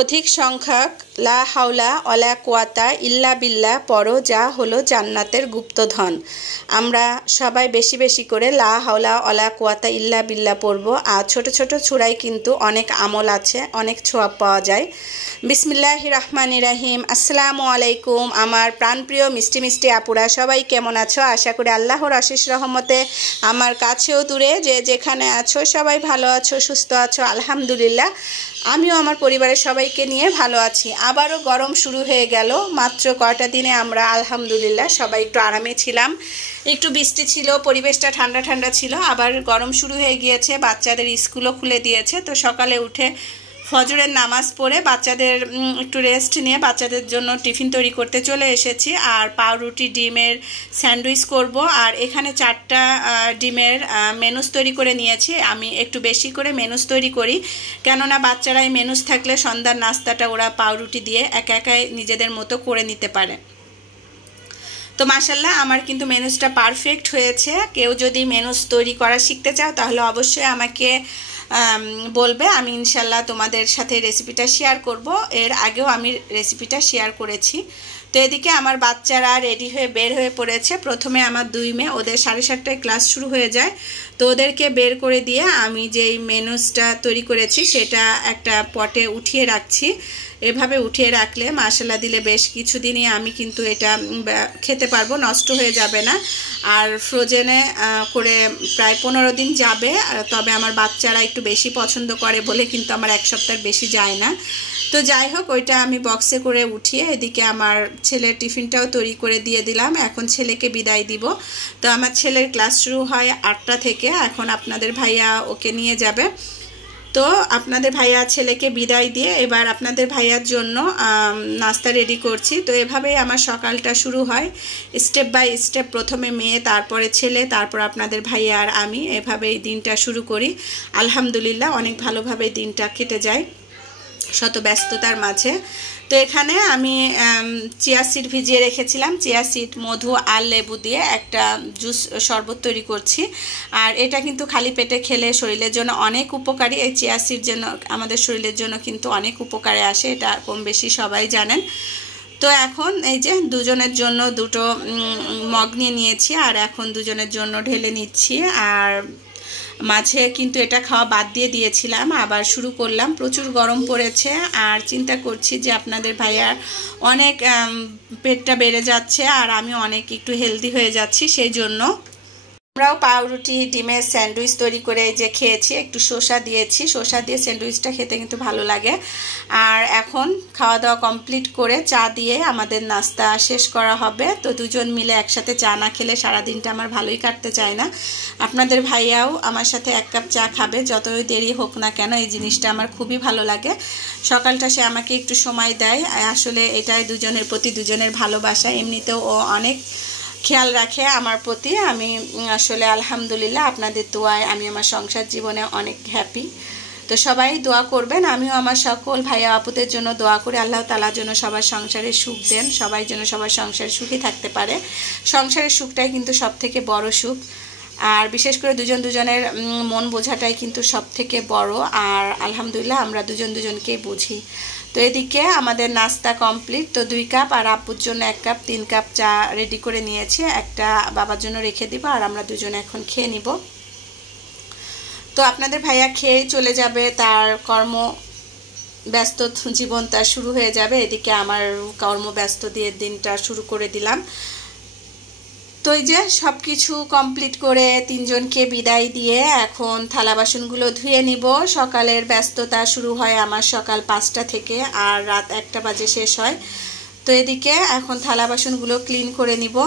অধিক সংখ্যক লা হাওলা ওয়ালা কুওয়াতা ইল্লা বিল্লাহ পড়ো, যা হলো জান্নাতের গুপ্তধন। আমরা সবাই বেশি বেশি করে লা হাওলা ওয়ালা কুওয়াতা ইল্লা বিল্লাহ পড়বো। আর ছোট ছোট সূরায় কিন্তু অনেক আমল আছে, অনেক ছোঁয়া পাওয়া যায়। বিসমিল্লাহির রহমানির রহিম। আসসালামু আলাইকুম আমার প্রাণপ্রিয় মিষ্টি মিষ্টি আপুরা, সবাই কেমন আছো? আশা করি আল্লাহর অশেষ রহমতে আমার কাছেও দূরে যে যেখানে আছো সবাই ভালো আছো, সুস্থ আছো। আলহামদুলিল্লাহ আমিও আমার পরিবারের সবাইকে নিয়ে ভালো আছি। আবারও গরম শুরু হয়ে গেল। মাত্র কয়টা দিনে আমরা আলহামদুলিল্লাহ সবাই একটু আরামে ছিলাম, একটু বৃষ্টি ছিল, পরিবেশটা ঠান্ডা ঠান্ডা ছিল। আবার গরম শুরু হয়ে গিয়েছে, বাচ্চাদের স্কুলও খুলে দিয়েছে। তো সকালে উঠে ফজরের নামাজ পড়ে বাচ্চাদের একটু রেস্ট নিয়ে বাচ্চাদের জন্য টিফিন তৈরি করতে চলে এসেছি। আর পাউরুটি ডিমের স্যান্ডউইচ করব। আর এখানে 4টা ডিমের মেনুস তৈরি করে নিয়েছি। আমি একটু বেশি করে মেনুস তৈরি করি, কেননা বাচ্চারা এই মেনুস থাকলে সন্ধ্যার নাস্তাটা ওরা পাউরুটি দিয়ে একা একাই নিজেদের মতো করে নিতে পারে। তো মাশাল্লাহ আমার কিন্তু মেনুসটা পারফেক্ট হয়েছে। কেউ যদি মেনুস তৈরি করা শিখতে চাও তাহলে অবশ্যই আমাকে বলবে, আমি ইনশাল্লাহ তোমাদের সাথে রেসিপিটা শেয়ার করব। এর আগেও আমি রেসিপিটা শেয়ার করেছি। তো এদিকে আমার বাচ্চারা রেডি হয়ে বের হয়ে পড়েছে। প্রথমে আমার 2 মেয়ে, ওদের 7:30টায় ক্লাস শুরু হয়ে যায়। তো ওদেরকে বের করে দিয়ে আমি যেই মেনুসটা তৈরি করেছি সেটা একটা পটে উঠিয়ে রাখছি। এভাবে উঠিয়ে রাখলে মাশাল্লাহ দিলে বেশ কিছুদিনই আমি কিন্তু এটা খেতে পারবো, নষ্ট হয়ে যাবে না। আর ফ্রোজেনে করে প্রায় 15 দিন যাবে। তবে আমার বাচ্চারা একটু বেশি পছন্দ করে বলে কিন্তু আমার 1 সপ্তাহ বেশি যায় না। তো যাই হোক, ওইটা আমি বক্সে করে উঠিয়ে এদিকে আমার ছেলের টিফিনটাও তৈরি করে দিয়ে দিলাম। এখন ছেলেকে বিদায় দিব। তো আমার ছেলের ক্লাস শুরু হয় 8টা থেকে। এখন আপনাদের ভাইয়া ওকে নিয়ে যাবে। তো আপনাদের ভাইয়া ছেলেকে বিদায় দিয়ে এবার আপনাদের ভাইয়ার জন্য নাস্তা রেডি করছি। তো এভাবেই আমার সকালটা শুরু হয়, স্টেপ বাই স্টেপ। প্রথমে মেয়ে, তারপরে ছেলে, তারপর আপনাদের ভাইয়া আর আমি, এভাবেই দিনটা শুরু করি। আলহামদুলিল্লাহ অনেক ভালোভাবে দিনটা কেটে যায় শত ব্যস্ততার মাঝে। তো এখানে আমি চিয়া সিড ভিজিয়ে রেখেছিলাম। চিয়া সিড, মধু আর লেবু দিয়ে একটা জুস শরবত তৈরি করছি। আর এটা কিন্তু খালি পেটে খেলে শরীরের জন্য অনেক উপকারী। এই চিয়া সিড যেন আমাদের শরীরের জন্য কিন্তু অনেক উপকারে আসে, এটা কম বেশি সবাই জানেন। তো এখন এই যে দুজনের জন্য 2টো মগ নিয়ে নিয়েছি, আর এখন দুজনের জন্য ঢেলে নিচ্ছি। আর মাঝে কিন্তু এটা খাওয়া বাদ দিয়ে দিয়েছিলাম, আবার শুরু করলাম। প্রচুর গরম পড়েছে। আর চিন্তা করছি যে আপনাদের ভাইয়ার অনেক পেটটা বেড়ে যাচ্ছে আর আমি অনেক একটু হেলদি হয়ে যাচ্ছি, সেই জন্য আমরাও পাউরুটি ডিমের স্যান্ডউইচ তৈরি করে যে খেয়েছি। একটু শসা দিয়েছি, শসা দিয়ে স্যান্ডউইচটা খেতে কিন্তু ভালো লাগে। আর এখন খাওয়া দাওয়া কমপ্লিট করে চা দিয়ে আমাদের নাস্তা শেষ করা হবে। তো দুজন মিলে একসাথে চা না খেলে সারাদিনটা আমার ভালোই কাটতে চায় না। আপনাদের ভাইয়াও আমার সাথে 1 কাপ চা খাবে, যতই দেরি হোক না কেন। এই জিনিসটা আমার খুবই ভালো লাগে। সকালটা সে আমাকে একটু সময় দেয়। আসলে এটাই দুজনের প্রতি দুজনের ভালোবাসা। এমনিতেও ও অনেক খেয়াল রাখে আমার প্রতি। আমি আসলে আলহামদুলিল্লাহ আপনাদের দোয়ায় আমি আমার সংসার জীবনে অনেক হ্যাপি। তো সবাই দোয়া করবেন। আমিও আমার সকল ভাইয়া আপুদের জন্য দোয়া করি আল্লাহ তাআলার জন্য সবার সংসারে সুখ দেন, সবাই যেন সবার সংসারে সুখী থাকতে পারে। সংসারের সুখটাই কিন্তু সবথেকে বড় সুখ। আর বিশেষ করে দুজনের মন বোঝাটাই কিন্তু সবথেকে বড়। আর আলহামদুলিল্লাহ আমরা দুজনকেই বুঝি। তো এদিকে আমাদের নাস্তা কমপ্লিট। তো 2 কাপ আর আপুর জন্য 1 কাপ, 3 কাপ চা রেডি করে নিয়েছি। একটা বাবার জন্য রেখে দিব, আর আমরা দুজনে এখন খেয়ে নিব। তো আপনাদের ভাইয়া খেয়ে চলে যাবে, তার ব্যস্ত জীবন তার শুরু হয়ে যাবে। এদিকে আমার কর্মব্যস্ত দিয়ে দিনটা শুরু করে দিলাম। তো এই যে সব কিছু কমপ্লিট করে 3 জনকে বিদায় দিয়ে এখন থালা বাসনগুলো ধুয়ে নিব। সকালের ব্যস্ততা শুরু হয় আমার সকাল 5টা থেকে, আর রাত 1টা বাজে শেষ হয়। তো এদিকে এখন থালা বাসনগুলো ক্লিন করে নিব।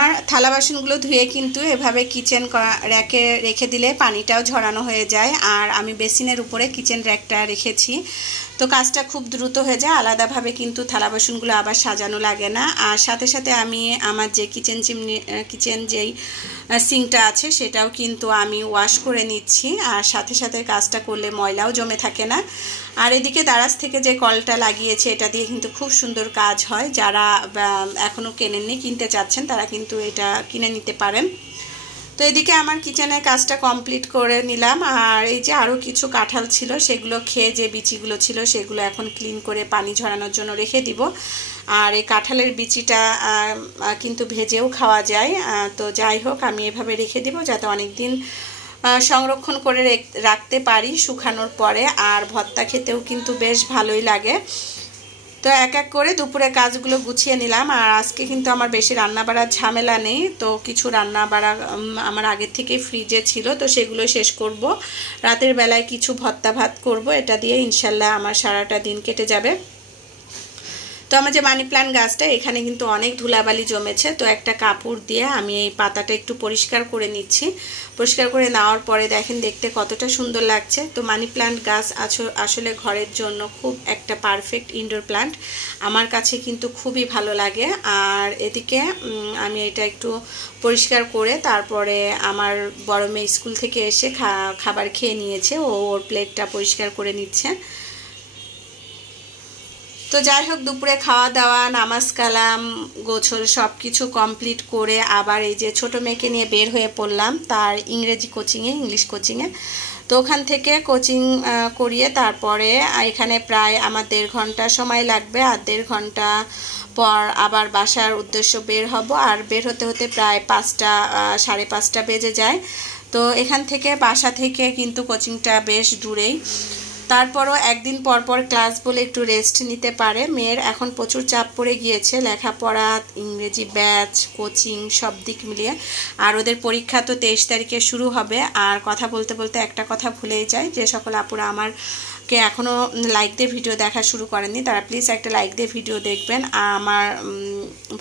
আর থালা বাসনগুলো ধুয়ে কিন্তু এভাবে কিচেন র্যাকে রেখে দিলে পানিটাও ঝরানো হয়ে যায়। আর আমি বেসিনের উপরে কিচেন র্যাকটা রেখেছি। তো তো কাজটা খুব দ্রুত হয়ে যায়, আলাদাভাবে কিন্তু থালা বাসনগুলো আবার সাজানো লাগে না। আর সাথে সাথে আমি আমার যে কিচেন যেই সিঙ্কটা আছে সেটাও কিন্তু আমি ওয়াশ করে নিচ্ছি, আর সাথে সাথে কাজটা করলে ময়লাও জমে থাকে না। আর এদিকে দারাজ থেকে যে কলটা লাগিয়েছে এটা দিয়ে কিন্তু খুব সুন্দর কাজ হয়, যারা এখনও কেনেননি কিনতে চাচ্ছেন তারা কিন্তু এটা কিনে নিতে পারেন। তো এদিকে আমার কিচেনের কাজটা কমপ্লিট করে নিলাম। আর এই যে আরও কিছু কাঁঠাল ছিল সেগুলো খেয়ে যে বিচিগুলো ছিল সেগুলো এখন ক্লিন করে পানি ঝরানোর জন্য রেখে দিব। আর এই কাঁঠালের বিচিটা কিন্তু ভেজেও খাওয়া যায়। তো যাই হোক আমি এভাবে রেখে দিব যাতে অনেক দিন সংরক্ষণ করে রাখতে পারি শুকানোর পরে, আর ভর্তা খেতেও কিন্তু বেশ ভালোই লাগে। তো এক এক করে দুপুরে কাজগুলো গুছিয়ে নিলাম। আর আজকে কিন্তু আমার বেশি রান্না বাড়ার ঝামেলা নেই, তো কিছু রান্না বাড়া আমার আগের থেকে ফ্রিজে ছিল, তো সেগুলো শেষ করব। রাতের বেলায় কিছু ভর্তা ভাত করব, এটা দিয়ে ইনশাল্লাহ আমার সারাটা দিন কেটে যাবে। তো আমার যে মানি প্ল্যান্ট গাছটা এখানে কিন্তু অনেক ধুলাবালি জমেছে, তো একটা কাপড় দিয়ে আমি এই পাতাটা একটু পরিষ্কার করে নিচ্ছি। পরিষ্কার করে নেওয়ার পরে দেখেন দেখতে কতটা সুন্দর লাগছে। তো মানি প্ল্যান্ট গাছ আসলে ঘরের জন্য খুব একটা পারফেক্ট ইনডোর প্ল্যান্ট, আমার কাছে কিন্তু খুবই ভালো লাগে। আর এদিকে আমি এটা একটু পরিষ্কার করে তারপরে আমার বড় মেয়ে স্কুল থেকে এসে খাবার খেয়ে নিয়েছে, ওর প্লেটটা পরিষ্কার করে নিচ্ছে। তো যাই হোক দুপুরে খাওয়া দাওয়া নামাজ কালাম গোছল সব কিছু কমপ্লিট করে আবার এই যে ছোটো মেয়েকে নিয়ে বের হয়ে পড়লাম তার ইংরেজি কোচিংয়ে, ইংলিশ কোচিংয়ে। তো ওখান থেকে কোচিং করিয়ে তারপরে এখানে প্রায় আমার 1.5 ঘন্টা সময় লাগবে, আর 1.5 ঘন্টা পর আবার বাসার উদ্দেশ্য বের হব। আর বের হতে হতে প্রায় 5টা 5:30 বেজে যায়। তো এখান থেকে বাসা থেকে কিন্তু কোচিংটা বেশ দূরেই, তারপরও একদিন পর পর ক্লাস বলে একটু রেস্ট নিতে পারে। মেয়ের এখন প্রচুর চাপ পড়ে গিয়েছে, লেখাপড়া, ইংরেজি ব্যাচ, কোচিং সব দিক মিলিয়ে। আর ওদের পরীক্ষা তো 23 তারিখে শুরু হবে। আর কথা বলতে বলতে একটা কথা ভুলেই যায়, যে সকল আপুরা আমারকে এখনও লাইক দিয়ে ভিডিও দেখা শুরু করেননি তারা প্লিজ একটা লাইক দিয়ে ভিডিও দেখবেন। আর আমার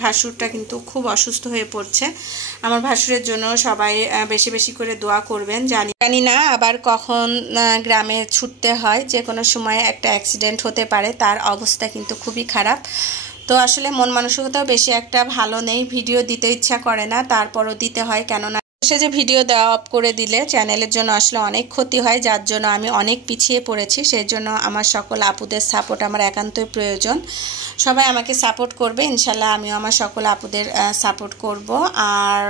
ভাসুরটা কিন্তু খুব অসুস্থ হয়ে পড়ছে, আমার ভাসুরের জন্য সবাই বেশি বেশি করে দোয়া করবেন। জানি না আবার কখন গ্রামে ছুটতে হয়, যে কোনো সময় একটা অ্যাক্সিডেন্ট হতে পারে, তার অবস্থা কিন্তু খুবই খারাপ। তো আসলে মন মানসিকতাও বেশি একটা ভালো নেই, ভিডিও দিতে ইচ্ছা করে না, তারপরও দিতে হয়। কেননা সে যে ভিডিও দেওয়া অফ করে দিলে চ্যানেলের জন্য আসলে অনেক ক্ষতি হয়, যার জন্য আমি অনেক পিছিয়ে পড়েছি। সেই জন্য আমার সকল আপুদের সাপোর্ট আমার একান্তই প্রয়োজন। সবাই আমাকে সাপোর্ট করবে ইনশাল্লাহ, আমিও আমার সকল আপুদের সাপোর্ট করব। আর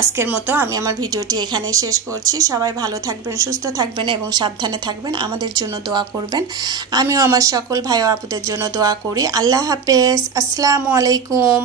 আজকের মতো আমি আমার ভিডিওটি এখানেই শেষ করছি। সবাই ভালো থাকবেন, সুস্থ থাকবেন এবং সাবধানে থাকবেন, আমাদের জন্য দোয়া করবেন। আমিও আমার সকল ভাই ও আপুদের জন্য দোয়া করি। আল্লাহ হাফেজ, আসসালামু আলাইকুম।